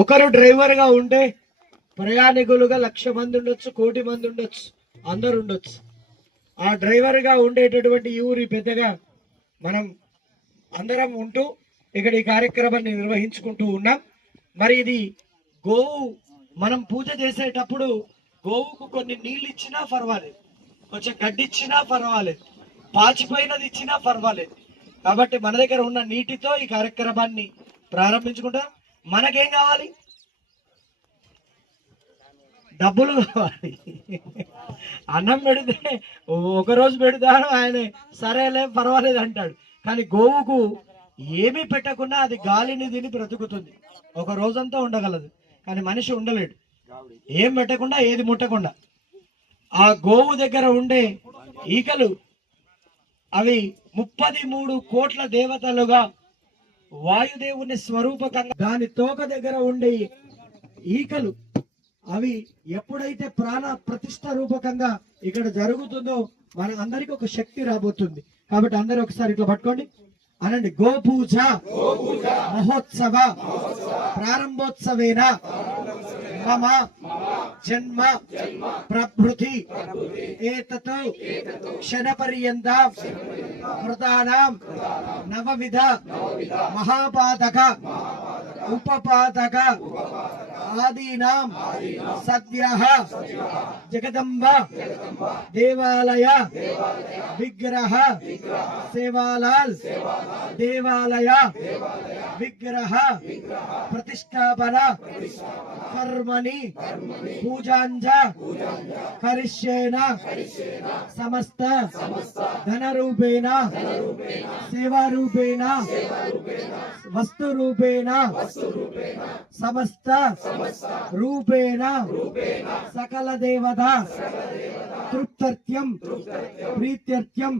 ఒకరు డ్రైవర్ గా ఉంటే ప్రయాణికులుగా 1,00,000 మంది ఉండొచ్చు, 1,00,00,000 మంది ఉండొచ్చు, అందరు ఉండొచ్చు. ఆ డ్రైవర్ గా ఉండేటటువంటి ఊరి పెద్దగా మనం అందరం ఉంటూ ఇక్కడ ఈ కార్యక్రమాన్ని నిర్వహించుకుంటూ ఉన్నాం. మరి ఇది గోవు మనం పూజ చేసేటప్పుడు గోవుకు కొన్ని నీళ్ళు ఇచ్చినా పర్వాలేదు, కొంచెం గడ్డి ఇచ్చినా పర్వాలేదు, పాచిపోయినది ఇచ్చినా పర్వాలేదు. కాబట్టి మన దగ్గర ఉన్న నీటితో ఈ కార్యక్రమాన్ని ప్రారంభించుకుంటాం. మనకేం కావాలి? డబ్బులు కావాలి. అన్నం పెడితే ఒకరోజు పెడతాను, ఆయన సరేలే పర్వాలేదు అంటాడు. కానీ గోవుకు ఏమీ పెట్టకుండా అది గాలిని తిని బ్రతుకుతుంది, ఒక రోజంతా ఉండగలదు. కానీ మనిషి ఉండలేడు ఏం పెట్టకుండా, ఏది ముట్టకుండా. ఆ గోవు దగ్గర ఉండే ఈకలు అవి 33 కోట్ల దేవతలుగా వాయుదేవుని స్వరూపకంగా, దాని తోక దగ్గర ఉండే ఈకలు అవి ఎప్పుడైతే ప్రాణ ప్రతిష్ట రూపకంగా ఇక్కడ జరుగుతుందో మన అందరికి ఒక శక్తి రాబోతుంది. కాబట్టి అందరూ ఒకసారి ఇట్లా పట్టుకోండి, అనండి. గోపూజ మహోత్సవ ప్రారంభోత్సవేన మమ జన్మ ప్రభృతి ఏతత్ క్షణపర్యంత కృతానాం నవవిధ మహాపాతక ఉపపాతక ఆదీనాం సద్యః జగదంబ దేవాలయ విగ్రహ సేవాలాల్ దేవాలయ విగ్రహ ప్రతిష్టాపన కర్మణి పూజాంజ కరిష్యేన సమస్త ధనరూపేణ సేవారూపేణ వస్తురూపేణ సమస్త రూపేణ సకల దేవత తృప్త్యర్థం ప్రీత్యర్థం